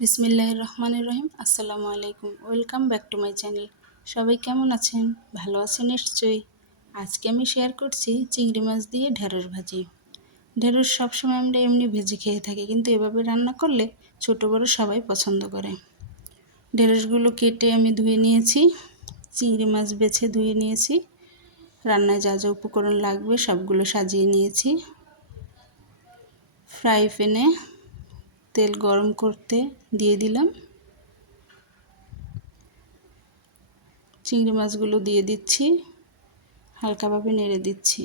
বিসমিল্লাহ রহমানুর রহিম। আসসালামু আলাইকুম। Welcome back to my channel. সবাই কেমন আছেন? ভালো আছেন নিশ্চয়ই। আজকে আমি শেয়ার করছি চিংড়ি মাছ দিয়ে ঢেঁড়স ভাজি। ঢেঁড়স সবসময় আমরা এমনি ভেজে খেয়ে থাকি, কিন্তু এভাবে রান্না করলে ছোট বড় সবাই পছন্দ করে। ঢেঁড়সগুলো কেটে আমি ধুয়ে নিয়েছি, চিংড়ি মাছ বেছে ধুয়ে নিয়েছি, রান্নায় যা যা উপকরণ লাগবে সবগুলো সাজিয়ে নিয়েছি। ফ্রাই প্যানে তেল গরম করতে দিয়ে দিলাম। চিংড়ি মাছগুলো দিয়ে দিচ্ছি, হালকাভাবে নেড়ে দিচ্ছি।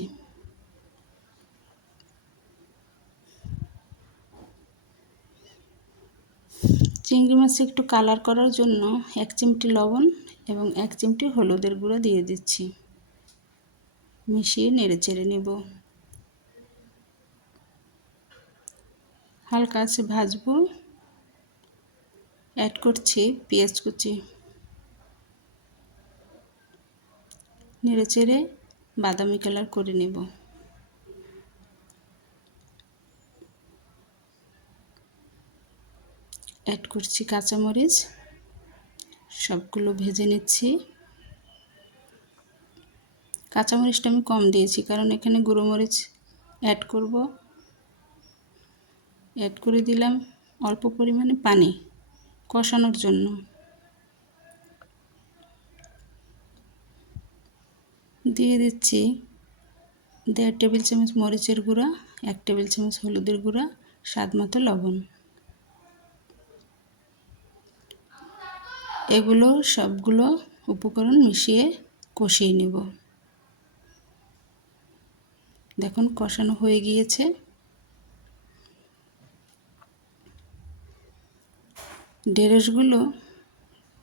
চিংড়ি মাছ একটু কালার করার জন্য এক চিমটি লবণ এবং এক চিমটি হলুদের গুঁড়ো দিয়ে দিচ্ছি। মিশিয়ে নেড়ে চেড়ে নেব। হালকা আছে, ভাজবো। অ্যাড করছি পেঁয়াজ কুচি। নেড়ে চেড়ে বাদামি কালার করে নেব। অ্যাড করছি কাঁচামরিচ। সবগুলো ভেজে নিচ্ছি। কাঁচামরিচটা আমি কম দিয়েছি, কারণ এখানে গুঁড়ো মরিচ অ্যাড করব। অ্যাড করে দিলাম অল্প পরিমাণে পানি কষানোর জন্য। দিয়ে দিচ্ছি দেড় টেবিল চামচ মরিচের গুঁড়া, এক টেবিল চামচ হলুদের গুঁড়া, স্বাদ মতো লবণ। এগুলো সবগুলো উপকরণ মিশিয়ে কষিয়ে নেব। দেখুন কষানো হয়ে গিয়েছে। ঢেঁড়সগুলো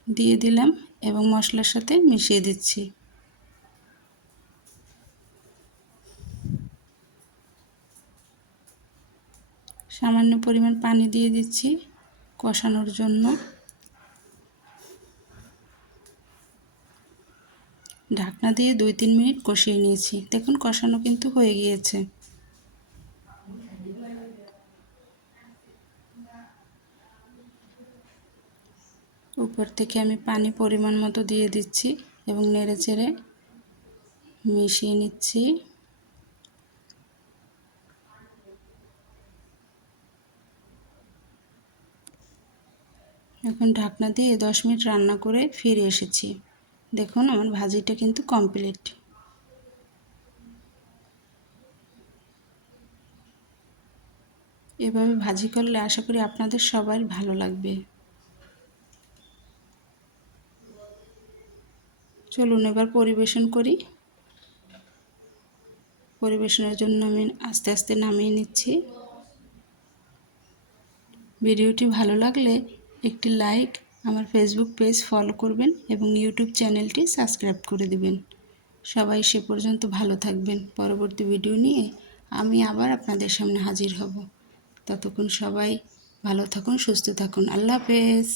দিয়ে দিলাম এবং মশলার সাথে মিশিয়ে দিচ্ছি। সামান্য পরিমাণ পানি দিয়ে দিচ্ছি কষানোর জন্য। ঢাকনা দিয়ে দুই তিন মিনিট কষিয়ে নিয়েছি। দেখুন কষানো কিন্তু হয়ে গিয়েছে। উপর থেকে আমি পানি পরিমাণ মতো দিয়ে দিচ্ছি এবং নেড়ে চেড়ে মিশিয়ে নিচ্ছি। এখন ঢাকনা দিয়ে দশ মিনিট রান্না করে ফিরে এসেছি। দেখুন, আমার ভাজিটা কিন্তু কমপ্লিট। এভাবে ভাজি করলে আশা করি আপনাদের সবার ভালো লাগবে। চলুন এবার পরিবেশন করি। পরিবেশনের জন্য আমি আস্তে আস্তে নামিয়ে নিচ্ছি। ভিডিওটি ভালো লাগলে একটি লাইক, আমার ফেসবুক পেজ ফলো করবেন এবং ইউটিউব চ্যানেলটি সাবস্ক্রাইব করে দিবেন। সবাই সে পর্যন্ত ভালো থাকবেন। পরবর্তী ভিডিও নিয়ে আমি আবার আপনাদের সামনে হাজির হব। ততক্ষণ সবাই ভালো থাকুন, সুস্থ থাকুন। আল্লাহ হাফেজ।